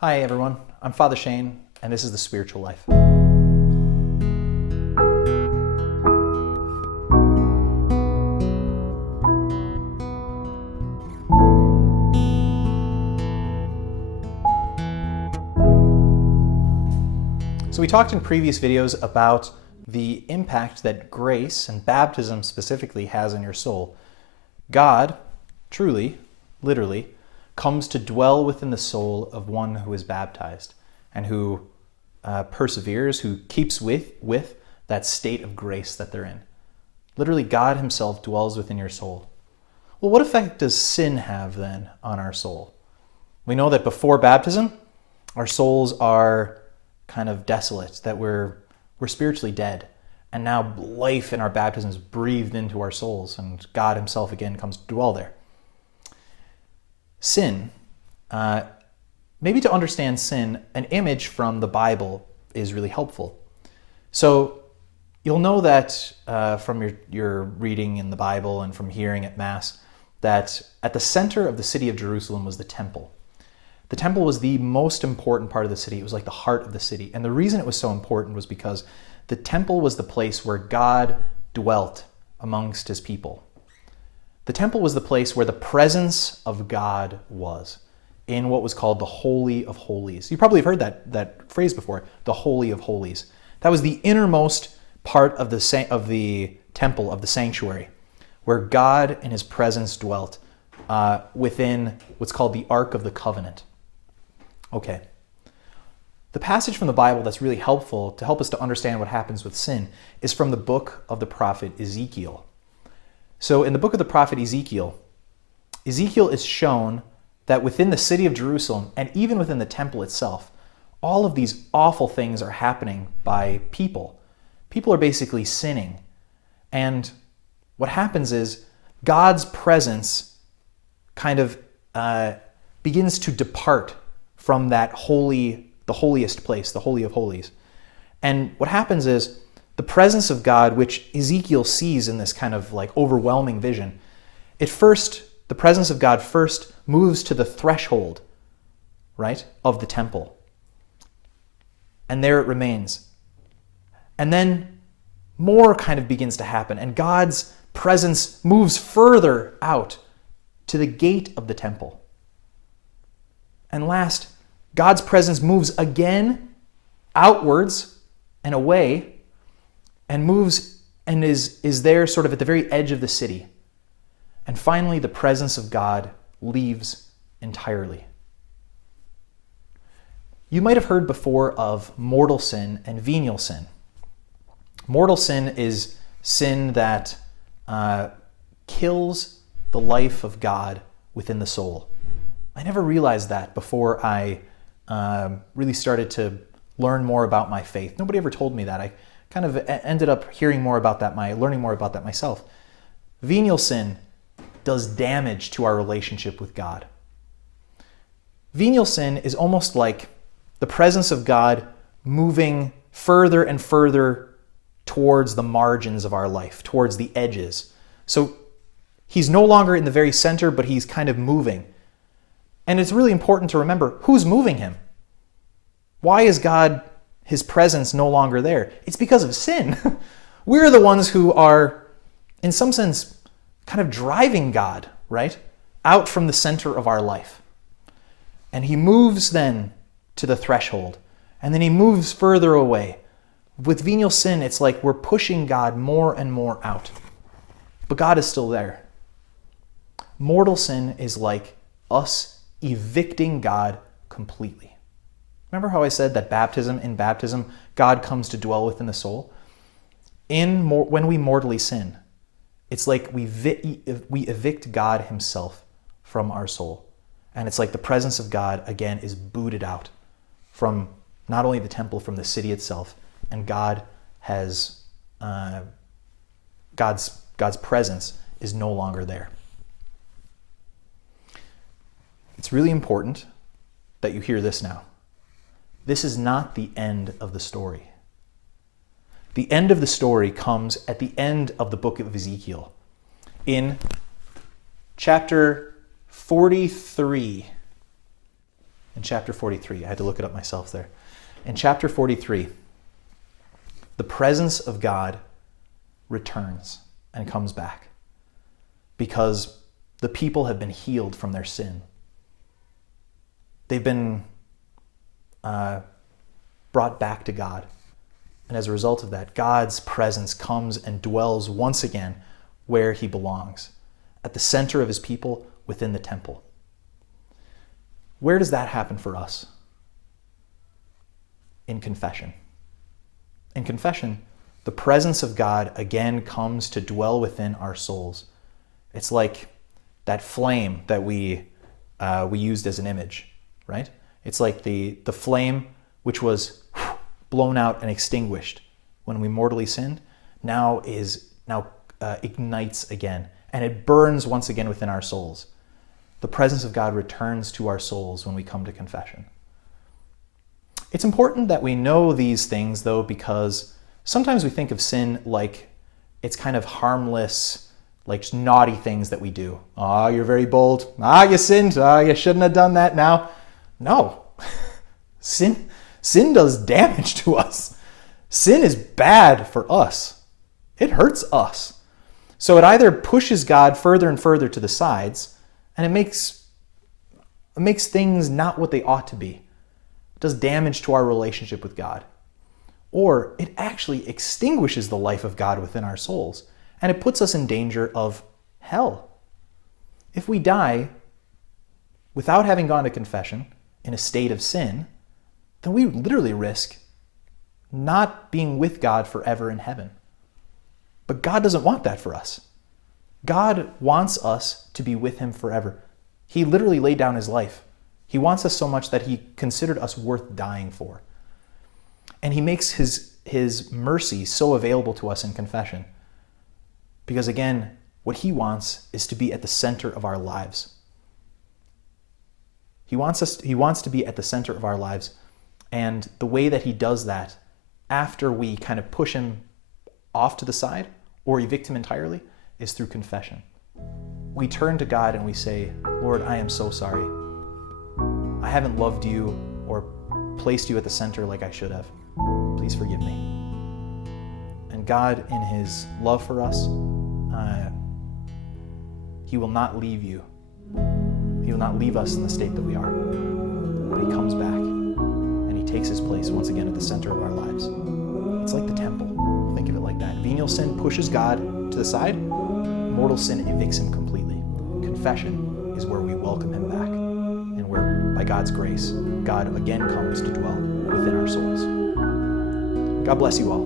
Hi everyone, I'm Father Shane, and this is The Spiritual Life. So we talked in previous videos about the impact that grace and baptism specifically has on your soul. God, truly, literally, comes to dwell within the soul of one who is baptized and who perseveres, who keeps with that state of grace that they're in. Literally, God himself dwells within your soul. Well, what effect does sin have then on our soul? We know that before baptism, our souls are kind of desolate, that we're spiritually dead. And now life in our baptism is breathed into our souls, and God himself again comes to dwell there. Sin, maybe to understand sin, an image from the Bible is really helpful. So you'll know that from your reading in the Bible and from hearing at Mass, that at the center of the city of Jerusalem was the temple. The temple was the most important part of the city. It was like the heart of the city. And the reason it was so important was because the temple was the place where God dwelt amongst his people. The temple was the place where the presence of God was, in what was called the Holy of Holies. You probably have heard that phrase before, the Holy of Holies. That was the innermost part of the temple, of the sanctuary, where God in his presence dwelt within what's called the Ark of the Covenant. Okay. The passage from the Bible that's really helpful to help us to understand what happens with sin is from the book of the prophet Ezekiel. So in the book of the prophet Ezekiel is shown that within the city of Jerusalem and even within the temple itself, all of these awful things are happening by people. People are basically sinning. And what happens is God's presence kind of begins to depart from that the holiest place, the Holy of Holies. And what happens is the presence of God, which Ezekiel sees in this kind of like overwhelming vision, the presence of God first moves to the threshold, right, of the temple. And there it remains. And then more kind of begins to happen, and God's presence moves further out to the gate of the temple. And last, God's presence moves again outwards and away and moves and is there sort of at the very edge of the city. And finally, the presence of God leaves entirely. You might have heard before of mortal sin and venial sin. Mortal sin is sin that kills the life of God within the soul. I never realized that before I really started to learn more about my faith. Nobody ever told me that. I kind of ended up hearing more about that, learning more about that myself. Venial sin does damage to our relationship with God. Venial sin is almost like the presence of God moving further and further towards the margins of our life, towards the edges. So he's no longer in the very center, but he's kind of moving. And it's really important to remember who's moving him. Why is God, his presence, no longer there? It's because of sin. We're the ones who are, in some sense, kind of driving God, right, out from the center of our life. And he moves then to the threshold, and then he moves further away. With venial sin, it's like we're pushing God more and more out. But God is still there. Mortal sin is like us evicting God completely. Remember how I said that in baptism, God comes to dwell within the soul? When we mortally sin, it's like we evict God himself from our soul. And it's like the presence of God, again, is booted out from not only the temple, from the city itself. And God's presence is no longer there. It's really important that you hear this now. This is not the end of the story. The end of the story comes at the end of the book of Ezekiel. In chapter 43, In chapter 43, I had to look it up myself there. In chapter 43, the presence of God returns and comes back because the people have been healed from their sin. They've been brought back to God. And as a result of that, God's presence comes and dwells once again where he belongs, at the center of his people within the temple. Where does that happen for us? In confession. In confession, the presence of God again comes to dwell within our souls. It's like that flame that we used as an image, right? It's like the flame which was blown out and extinguished when we mortally sinned, now ignites again, and it burns once again within our souls. The presence of God returns to our souls when we come to confession. It's important that we know these things, though, because sometimes we think of sin like it's kind of harmless, like just naughty things that we do. You're very bold. You sinned. You shouldn't have done that now. No. Sin does damage to us. Sin is bad for us. It hurts us. So it either pushes God further and further to the sides, and it makes things not what they ought to be. It does damage to our relationship with God. Or it actually extinguishes the life of God within our souls, and it puts us in danger of hell. If we die without having gone to confession in a state of sin, then we literally risk not being with God forever in heaven. But God doesn't want that for us. God wants us to be with him forever. He literally laid down his life. He wants us so much that he considered us worth dying for. And he makes his mercy so available to us in confession. Because again, what he wants is to be at the center of our lives. He wants to be at the center of our lives. And the way that he does that, after we kind of push him off to the side or evict him entirely, is through confession. We turn to God and we say, Lord, I am so sorry. I haven't loved you or placed you at the center like I should have. Please forgive me. And God, in his love for us, he will not leave you. He will not leave us in the state that we are. But he comes back and he takes his place once again at the center of our lives. It's like the temple. Think of it like that. Venial sin pushes God to the side. Mortal sin evicts him completely. Confession is where we welcome him back, and where, by God's grace, God again comes to dwell within our souls. God bless you all.